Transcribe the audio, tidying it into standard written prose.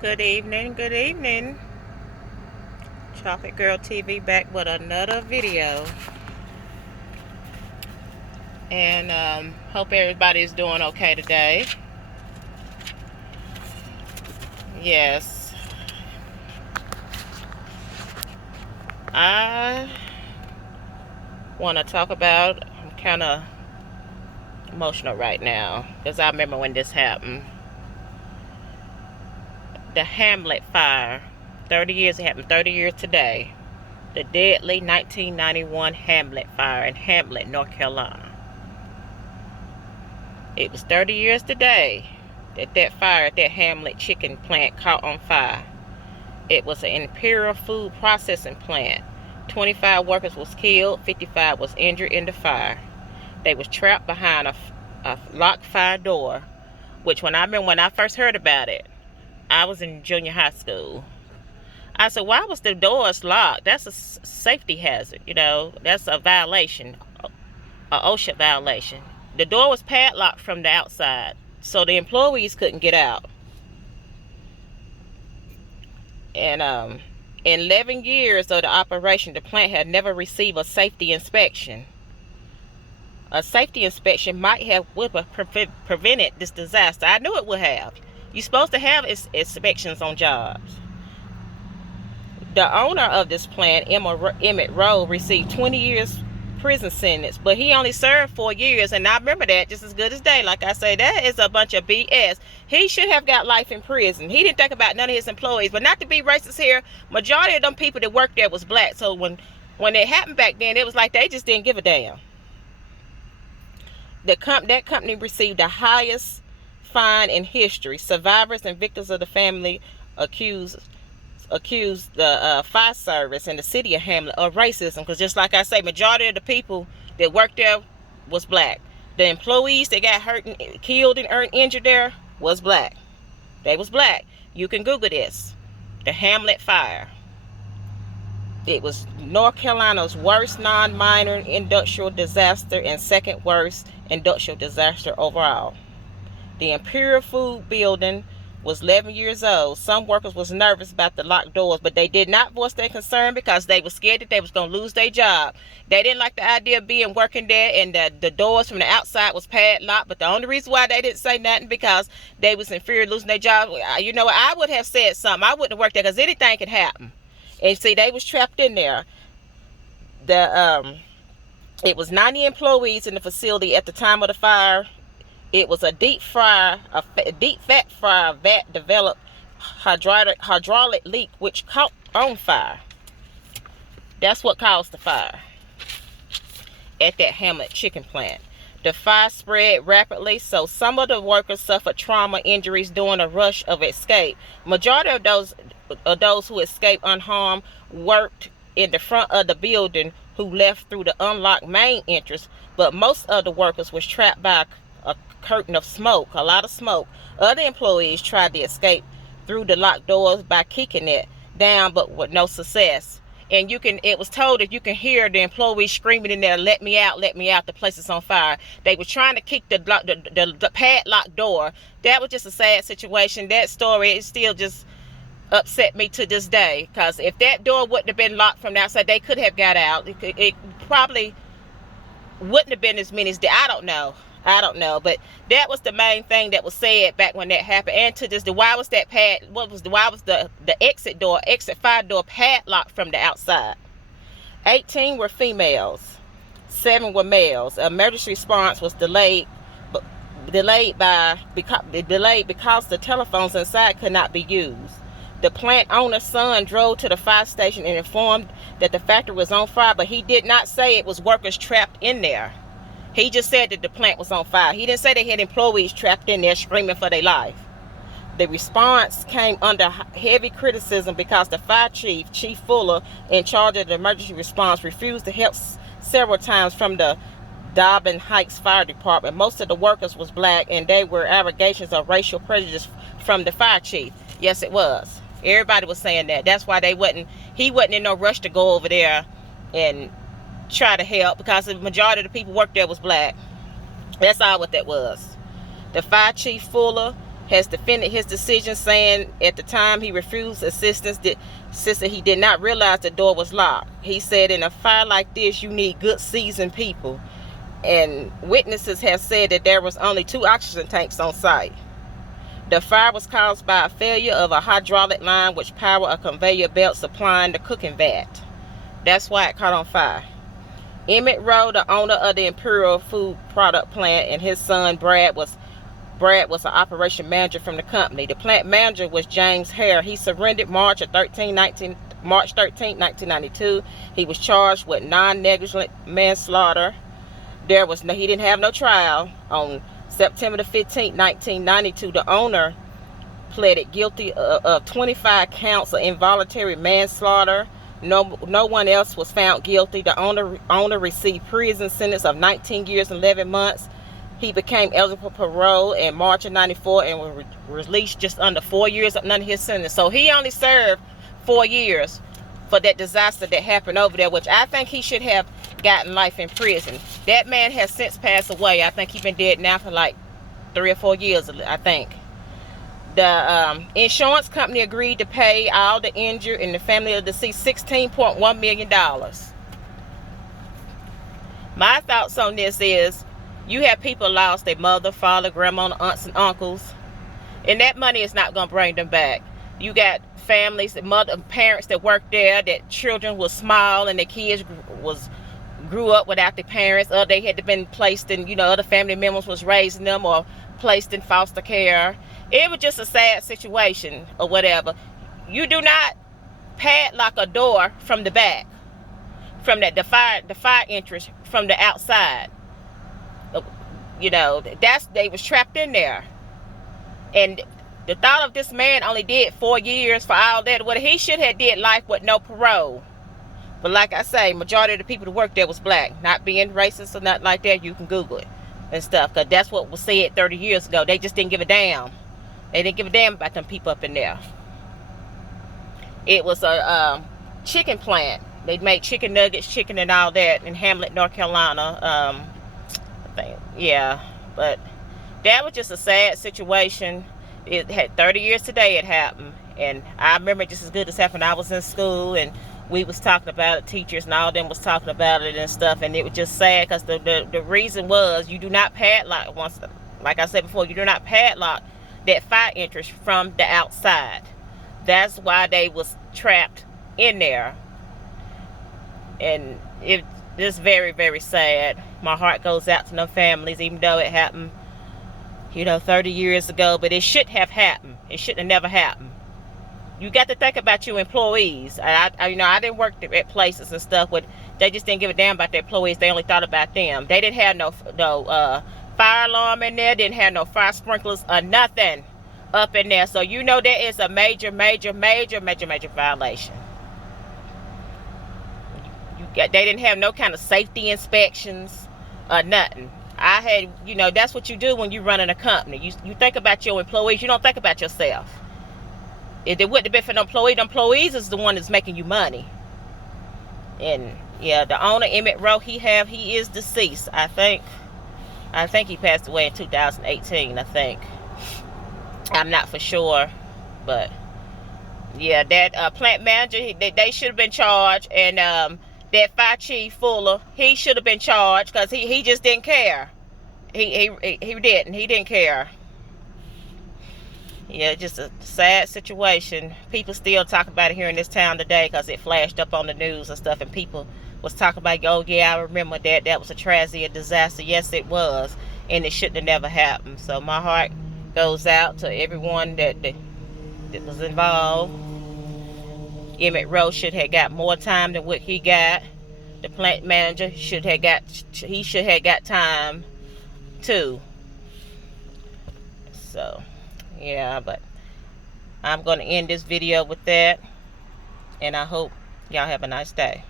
Good evening, good evening. Chocolate Girl TV back with another video. And hope everybody's doing okay today. Yes. I want to talk about, I'm kind of emotional right now because I remember when this happened. The Hamlet fire. 30 years, it happened 30 years today. The deadly 1991 Hamlet fire in Hamlet, North Carolina. It was 30 years today that fire at that Hamlet chicken plant caught on fire. It was an Imperial Food Processing plant. 25 workers was killed, 55 was injured in the fire. They was trapped behind a locked fire door, which when I first heard about it, I was in junior high school. I said, why was the doors locked? That's a safety hazard, that's a violation, a OSHA violation. The door was padlocked from the outside, so the employees couldn't get out. And in 11 years of the operation, the plant had never received a safety inspection. A safety inspection might have prevented this disaster. I knew it would have. You're supposed to have inspections on jobs. The owner of this plant, Emmett Rowe, received 20 years prison sentence, but he only served 4 years, and I remember that just as good as day. Like I say, that is a bunch of BS. He should have got life in prison. He didn't think about none of his employees. But not to be racist here, majority of them people that worked there was black, so when it happened back then, it was like they just didn't give a damn. That company received the highest fine in history. Survivors and victims of the family accused the fire service and the city of Hamlet of racism, because just like I say, majority of the people that worked there was black. The employees that got hurt and killed and injured there was black. They was black. You can Google this. The Hamlet fire. It was North Carolina's worst non-minor industrial disaster and second worst industrial disaster overall. The Imperial Food building was 11 years old. Some workers was nervous about the locked doors, but they did not voice their concern because they were scared that they was going to lose their job. They didn't like the idea of working there, and the doors from the outside was padlocked. But the only reason why they didn't say nothing because they was in fear of losing their job. You know, I would have said something. I wouldn't have worked there because anything could happen. And see, they was trapped in there. It was 90 employees in the facility at the time of the fire. It was a deep fat fryer vat developed hydraulic leak which caught on fire. That's what caused the fire at that Hamlet chicken plant. The fire spread rapidly, so some of the workers suffered trauma injuries during a rush of escape. Majority of those who escaped unharmed worked in the front of the building, who left through the unlocked main entrance, but most of the workers was trapped by a curtain of smoke, a lot of smoke. Other employees tried to escape through the locked doors by kicking it down, but with no success. And it was told that you can hear the employees screaming in there, let me out, the place is on fire. They were trying to kick the padlocked door. That was just a sad situation. That story, it still just upset me to this day, because if that door wouldn't have been locked from the outside, they could have got out. It probably wouldn't have been as many as I don't know, but that was the main thing that was said back when that happened. And to this, why was the exit fire door padlocked from the outside? 18 were females, 7 were males. Emergency response was delayed because the telephones inside could not be used. The plant owner's son drove to the fire station and informed that the factory was on fire, but he did not say it was workers trapped in there. He just said that the plant was on fire. He didn't say they had employees trapped in there screaming for their life. The response came under heavy criticism because the fire chief, Chief Fuller, in charge of the emergency response, refused to help several times from the Dobbin Heights Fire Department. Most of the workers was black, and there were allegations of racial prejudice from the fire chief. Yes, it was. Everybody was saying that. That's why he wasn't in no rush to go over there and try to help, because the majority of the people worked there was black. That's all what that was. The fire chief Fuller has defended his decision, saying at the time he refused assistance, he did not realize the door was locked. He said, in a fire like this, you need good seasoned people. And witnesses have said that there was only 2 oxygen tanks on site. The fire was caused by a failure of a hydraulic line which powered a conveyor belt supplying the cooking vat. That's why it caught on fire. Emmett Rowe, the owner of the Imperial Food Product plant, and his son Brad was an operation manager from the company. The plant manager was James Hare. He surrendered March 13, 1992. He was charged with non-negligent manslaughter. He didn't have no trial. On September the 15th, 1992, the owner pleaded guilty of 25 counts of involuntary manslaughter. No one else was found guilty. The owner received prison sentence of 19 years and 11 months. He became eligible for parole in March of 94 and was released just under 4 years of none of his sentence. So he only served 4 years for that disaster that happened over there, which I think he should have gotten life in prison. That man has since passed away. I think he's been dead now for like 3 or 4 years, I think. The insurance company agreed to pay all the injured and the family of the deceased $16.1 million. My thoughts on this is, you have people lost their mother, father, grandma, aunts, and uncles, and that money is not going to bring them back. You got families, parents that worked there, that children were small and their kids grew up without their parents, or they had been placed in, other family members was raising them or placed in foster care. It was just a sad situation or whatever. You do not padlock a door from the back, from the fire entrance from the outside. They was trapped in there. And the thought of this man only did 4 years for all that. Well, he should have did life with no parole. But like I say, majority of the people that worked there was black. Not being racist or nothing like that. You can Google it and stuff, because that's what was said 30 years ago. They just didn't give a damn. They didn't give a damn about them people up in there. It was a chicken plant. They made chicken nuggets, chicken and all that in Hamlet, North Carolina. Yeah, but that was just a sad situation. It had 30 years today it happened, and I remember just as good as happened. I was in school and we was talking about it, teachers and all of them was talking about it and stuff, and it was just sad because the reason was, you do not padlock, like I said before, you do not padlock that fire entrance from the outside. That's why they was trapped in there, and it's very, very sad. My heart goes out to them families, even though it happened 30 years ago, but it should have happened. It should have never happened. You got to think about your employees. I didn't work at places and stuff, but they just didn't give a damn about their employees. They only thought about them. They didn't have no fire alarm in there, didn't have no fire sprinklers or nothing up in there. So that is a major, major, major, major, major violation. They didn't have no kind of safety inspections or nothing. I had, that's what you do when you running a company. You think about your employees. You don't think about yourself. If it wouldn't have been for the employees is the one that's making you money. And yeah, the owner, Emmett Rowe, he is deceased. I think he passed away in 2018. I think. I'm not for sure, but yeah, that plant manager, they should have been charged, and that fire chief Fuller, he should have been charged, because he just didn't care. He didn't care. Yeah, just a sad situation. People still talk about it here in this town today because it flashed up on the news and stuff, and people was talking about, oh yeah, I remember that. That was a tragedy, a disaster. Yes, it was, and it shouldn't have never happened. So my heart goes out to everyone that was involved. Emmett Rowe should have got more time than what he got. The plant manager should have got time too. So yeah, but I'm going to end this video with that, and I hope y'all have a nice day.